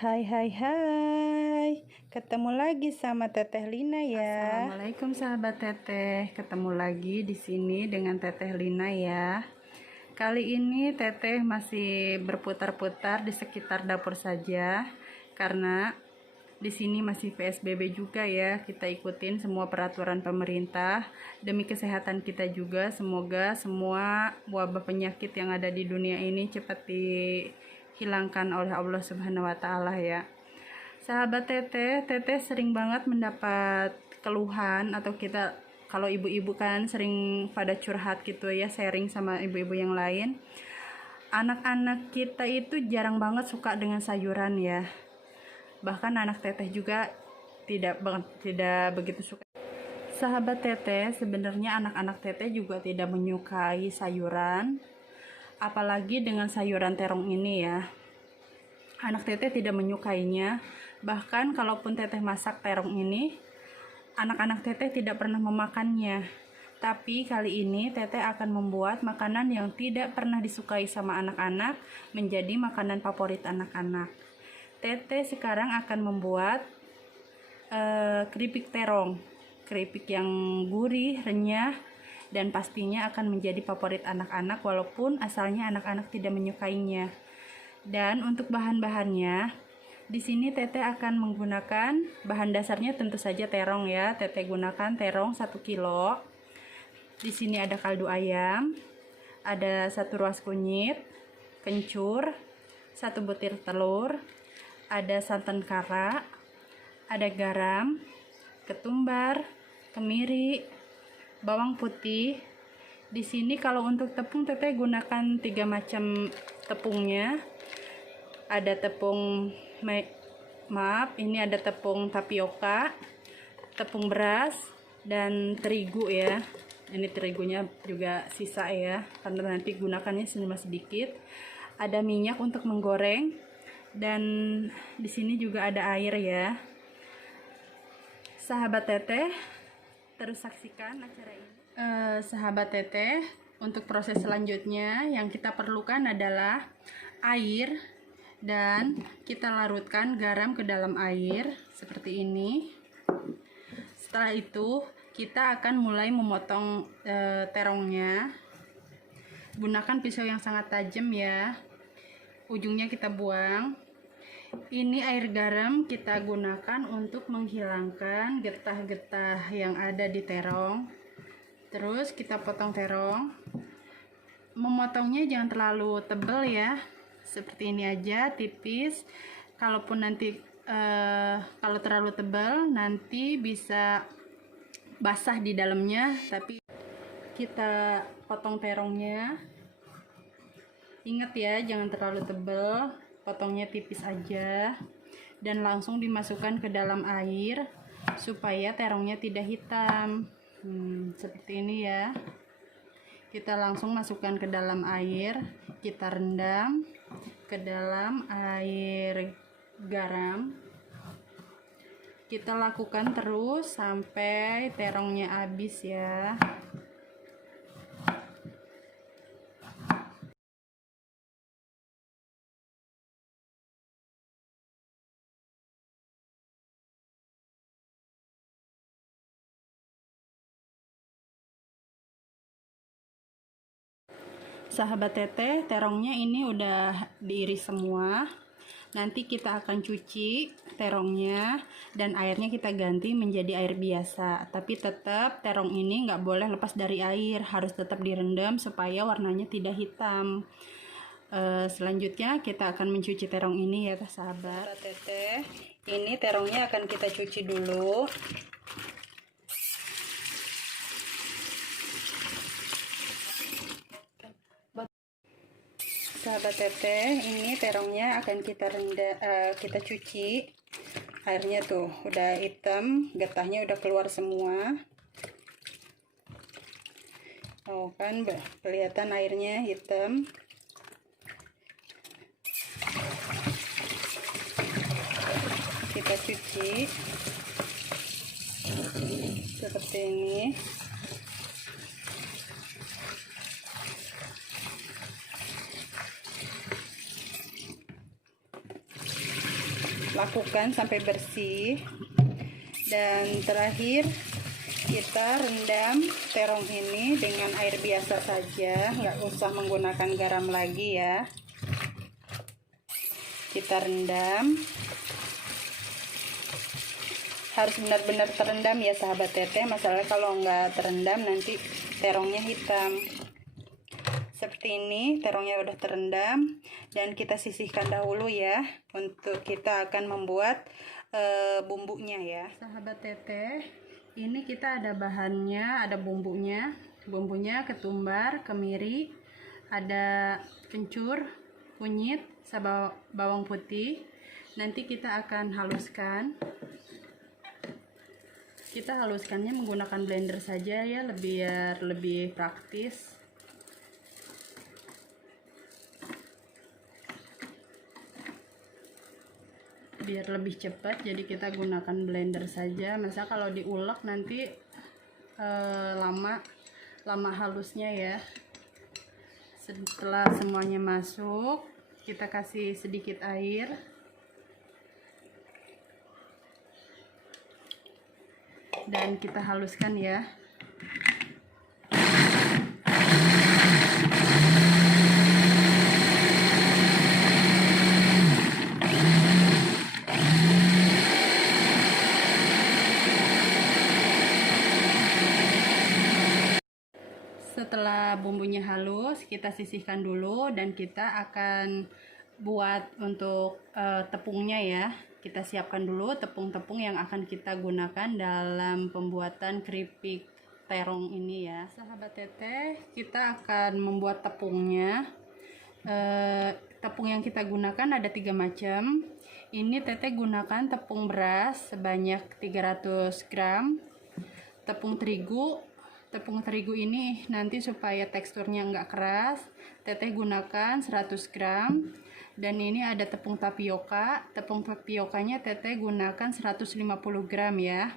Hai hai hai, ketemu lagi sama Teteh Lina ya. Assalamualaikum sahabat Teteh, ketemu lagi di sini dengan Teteh Lina ya. Kali ini Teteh masih berputar-putar di sekitar dapur saja, karena di sini masih PSBB juga ya. Kita ikutin semua peraturan pemerintah demi kesehatan kita juga. Semoga semua wabah penyakit yang ada di dunia ini cepat dihilangkan oleh Allah Subhanahu wa Ta'ala ya. Sahabat Teteh sering banget mendapat keluhan, atau kita kalau ibu-ibu kan sering pada curhat gitu ya, sharing sama ibu-ibu yang lain. Anak-anak kita itu jarang banget suka dengan sayuran ya. Bahkan anak Teteh juga tidak begitu suka. Sahabat Teteh, sebenarnya anak-anak Teteh juga tidak menyukai sayuran, apalagi dengan sayuran terong ini ya. Anak Teteh tidak menyukainya. Bahkan kalaupun Teteh masak terong ini, anak-anak Teteh tidak pernah memakannya. Tapi kali ini Teteh akan membuat makanan yang tidak pernah disukai sama anak-anak menjadi makanan favorit anak-anak. Teteh sekarang akan membuat keripik terong. Keripik yang gurih, renyah, dan pastinya akan menjadi favorit anak-anak walaupun asalnya anak-anak tidak menyukainya. Dan untuk bahan-bahannya, di sini Teteh akan menggunakan bahan dasarnya tentu saja terong ya. Teteh gunakan terong 1 kilo. Di sini ada kaldu ayam, ada 1 ruas kunyit, kencur, 1 butir telur, ada santan kara, ada garam, ketumbar, kemiri, bawang putih. Di sini kalau untuk tepung Teteh gunakan 3 macam tepungnya. Ada tepung ini ada tepung tapioka, tepung beras, dan terigu ya. Ini terigunya juga sisa ya, karena nanti gunakannya cuma sedikit. Ada minyak untuk menggoreng, dan di sini juga ada air ya. Sahabat Teteh, terus saksikan acara ini. Sahabat Teteh, untuk proses selanjutnya yang kita perlukan adalah air, dan kita larutkan garam ke dalam air seperti ini. Setelah itu kita akan mulai memotong terongnya. Gunakan pisau yang sangat tajam ya, ujungnya kita buang. Ini air garam kita gunakan untuk menghilangkan getah-getah yang ada di terong. Terus kita potong terong. Memotongnya jangan terlalu tebal ya, seperti ini aja, tipis. Kalaupun nanti kalau terlalu tebal nanti bisa basah di dalamnya. Tapi kita potong terongnya, ingat ya, jangan terlalu tebal, potongnya tipis aja, dan langsung dimasukkan ke dalam air supaya terongnya tidak hitam. Seperti ini ya. Kita langsung masukkan ke dalam air, kita rendam ke dalam air garam. Kita lakukan terus sampai terongnya habis ya. Sahabat Teteh, terongnya ini udah diiris semua. Nanti kita akan cuci terongnya, dan airnya kita ganti menjadi air biasa. Tapi tetap terong ini nggak boleh lepas dari air, harus tetap direndam supaya warnanya tidak hitam. Selanjutnya kita akan mencuci terong ini ya sahabat Teteh. Ini terongnya akan kita cuci dulu. Sahabat Teteh, ini terongnya akan kita cuci. Airnya tuh udah hitam, getahnya udah keluar semua. Oh kan, kelihatan airnya hitam. Kita cuci seperti ini. lakukan sampai bersih. Dan terakhir kita rendam terong ini dengan air biasa saja, nggak usah menggunakan garam lagi ya. Kita rendam, harus benar-benar terendam ya sahabat teteh. Masalahnya kalau nggak terendam nanti terongnya hitam. Seperti ini, terongnya udah terendam dan kita sisihkan dahulu ya, untuk kita akan membuat bumbunya ya sahabat teteh. Ini kita ada bahannya, ada bumbunya ketumbar, kemiri, ada kencur, kunyit, sama bawang putih. Nanti kita akan haluskan. Kita haluskannya menggunakan blender saja ya, biar lebih praktis. Biar lebih cepat, jadi kita gunakan blender saja. Masa kalau diulek nanti lama halusnya ya. Setelah semuanya masuk, kita kasih sedikit air. Dan kita haluskan ya. Setelah bumbunya halus, kita sisihkan dulu dan kita akan buat untuk tepungnya ya. Kita siapkan dulu tepung-tepung yang akan kita gunakan dalam pembuatan keripik terong ini ya. Sahabat teteh, kita akan membuat tepungnya. Tepung yang kita gunakan ada 3 macam. Ini teteh gunakan tepung beras sebanyak 300 gram, tepung terigu ini nanti supaya teksturnya enggak keras, teteh gunakan 100 gram. Dan ini ada tepung tapiokanya teteh gunakan 150 gram ya.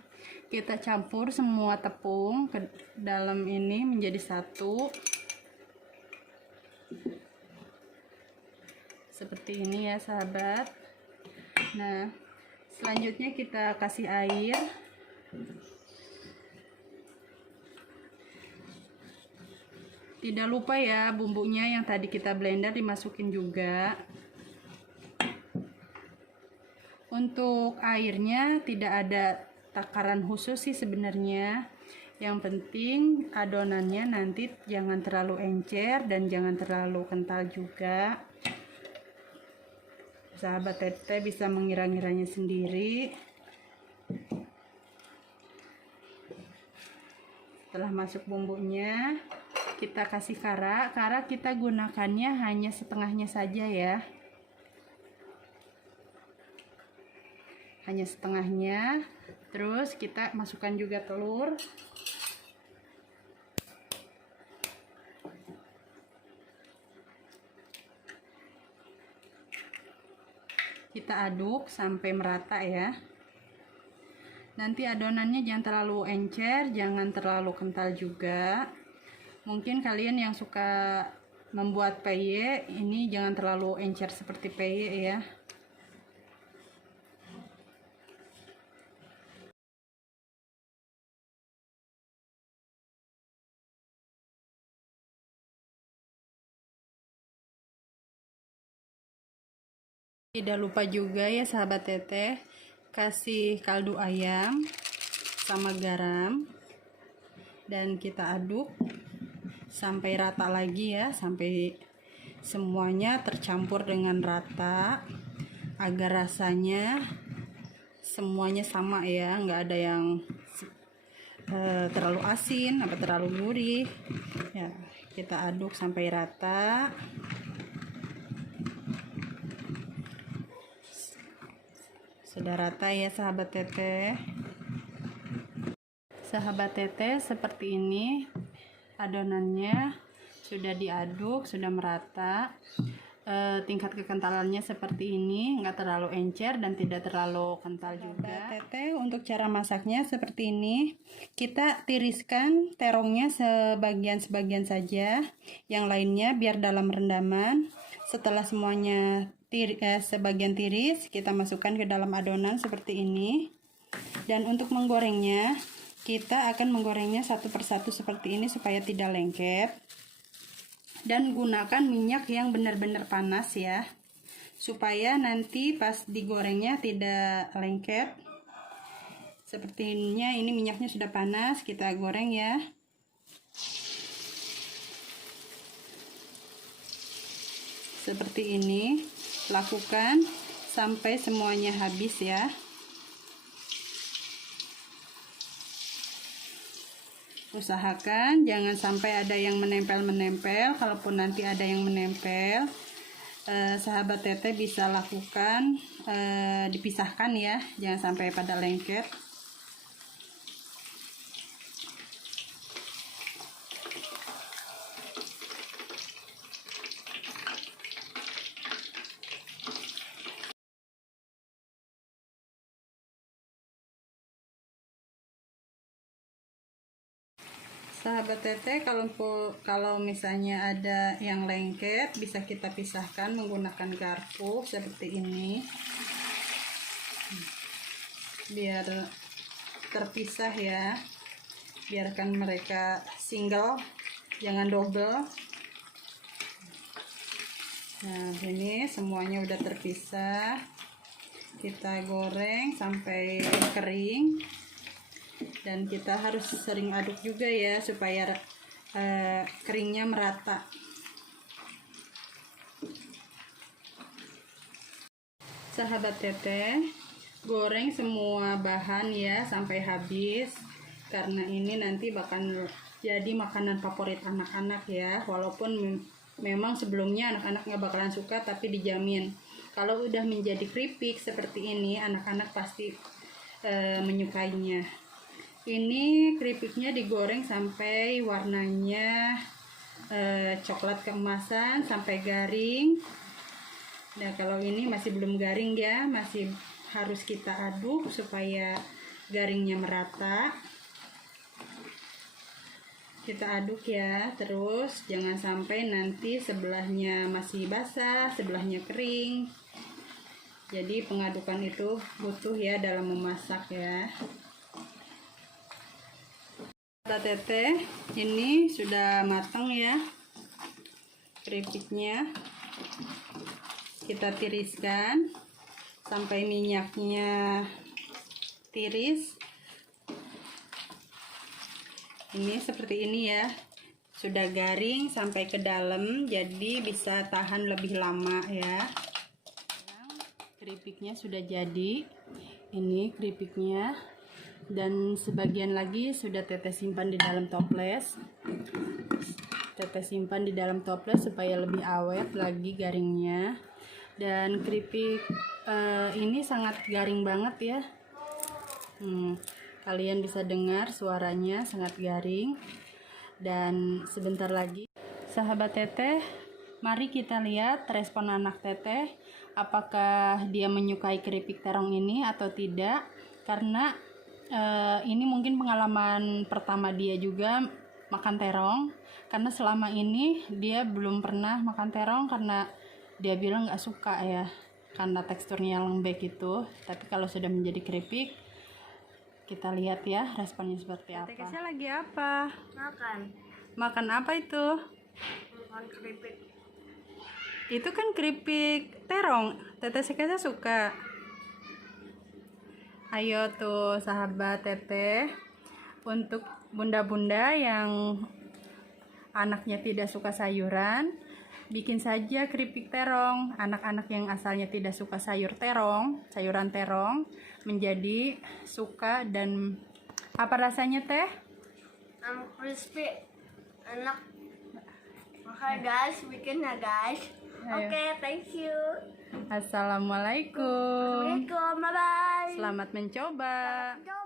Kita campur semua tepung ke dalam ini menjadi satu. Seperti ini ya sahabat. Nah, selanjutnya kita kasih air. Tidak lupa ya, bumbunya yang tadi kita blender dimasukin juga. Untuk airnya tidak ada takaran khusus sih sebenarnya. Yang penting adonannya nanti jangan terlalu encer dan jangan terlalu kental juga. Sahabat teteh bisa mengira-ngiranya sendiri. Setelah masuk bumbunya, kita kasih kara kita gunakannya hanya setengahnya saja ya, hanya setengahnya. Terus kita masukkan juga telur. Kita aduk sampai merata ya. Nanti adonannya jangan terlalu encer, jangan terlalu kental juga. Mungkin kalian yang suka membuat peye, ini jangan terlalu encer seperti peye ya. Tidak lupa juga ya sahabat teteh, kasih kaldu ayam sama garam. Dan kita aduk sampai rata lagi ya, sampai semuanya tercampur dengan rata, agar rasanya semuanya sama ya, nggak ada yang terlalu asin atau terlalu gurih ya. Kita aduk sampai rata. Sudah rata ya sahabat teteh. Sahabat teteh, seperti ini adonannya sudah diaduk, sudah merata. Tingkat kekentalannya seperti ini, nggak terlalu encer dan tidak terlalu kental juga. Teteh, untuk cara masaknya seperti ini. Kita tiriskan terongnya sebagian-sebagian saja, yang lainnya biar dalam rendaman. Setelah semuanya sebagian tiris kita masukkan ke dalam adonan seperti ini. Dan untuk menggorengnya, kita akan menggorengnya satu persatu seperti ini supaya tidak lengket. Dan gunakan minyak yang benar-benar panas ya, supaya nanti pas digorengnya tidak lengket. Sepertinya ini minyaknya sudah panas, kita goreng ya. Seperti ini, lakukan sampai semuanya habis ya. Usahakan jangan sampai ada yang menempel-menempel. Kalaupun nanti ada yang menempel, sahabat teteh bisa lakukan dipisahkan ya, jangan sampai pada lengket. Sahabat teteh, kalau misalnya ada yang lengket, bisa kita pisahkan menggunakan garpu seperti ini, biar terpisah ya. Biarkan mereka single, jangan double. Nah, ini semuanya udah terpisah. Kita goreng sampai kering. Dan kita harus sering aduk juga ya, supaya keringnya merata. Sahabat teteh, goreng semua bahan ya sampai habis, karena ini nanti bakal jadi makanan favorit anak-anak ya. Walaupun memang sebelumnya anak-anak nggak bakalan suka, tapi dijamin kalau udah menjadi keripik seperti ini, anak-anak pasti menyukainya. Ini keripiknya digoreng sampai warnanya coklat keemasan sampai garing. Nah, kalau ini masih belum garing ya, masih harus kita aduk supaya garingnya merata. Kita aduk ya, terus jangan sampai nanti sebelahnya masih basah, sebelahnya kering. Jadi pengadukan itu butuh ya dalam memasak ya. Teteh, ini sudah matang ya keripiknya. Kita tiriskan sampai minyaknya tiris. Ini seperti ini ya, sudah garing sampai ke dalam, jadi bisa tahan lebih lama ya. Keripiknya sudah jadi, ini keripiknya. Dan sebagian lagi sudah teteh simpan di dalam toples. Teteh simpan di dalam toples supaya lebih awet lagi garingnya. Dan keripik ini sangat garing banget ya. Kalian bisa dengar suaranya sangat garing. Dan sebentar lagi, sahabat teteh, mari kita lihat respon anak teteh, apakah dia menyukai keripik terong ini atau tidak. Karena ini mungkin pengalaman pertama dia juga makan terong, karena selama ini dia belum pernah makan terong karena dia bilang nggak suka ya, karena teksturnya lembek itu. Tapi kalau sudah menjadi keripik, kita lihat ya responnya seperti apa. Teteh lagi apa? Makan apa itu? Makan keripik. Itu kan keripik terong, teteh Kesha suka. Ayo tuh sahabat teteh, untuk bunda-bunda yang anaknya tidak suka sayuran, bikin saja keripik terong. Anak-anak yang asalnya tidak suka sayuran terong, menjadi suka. Dan apa rasanya teh? Crispy, enak. Makanya guys, bikin ya guys. Oke, thank you. Assalamualaikum. Assalamualaikum, bye bye. Selamat mencoba. Go.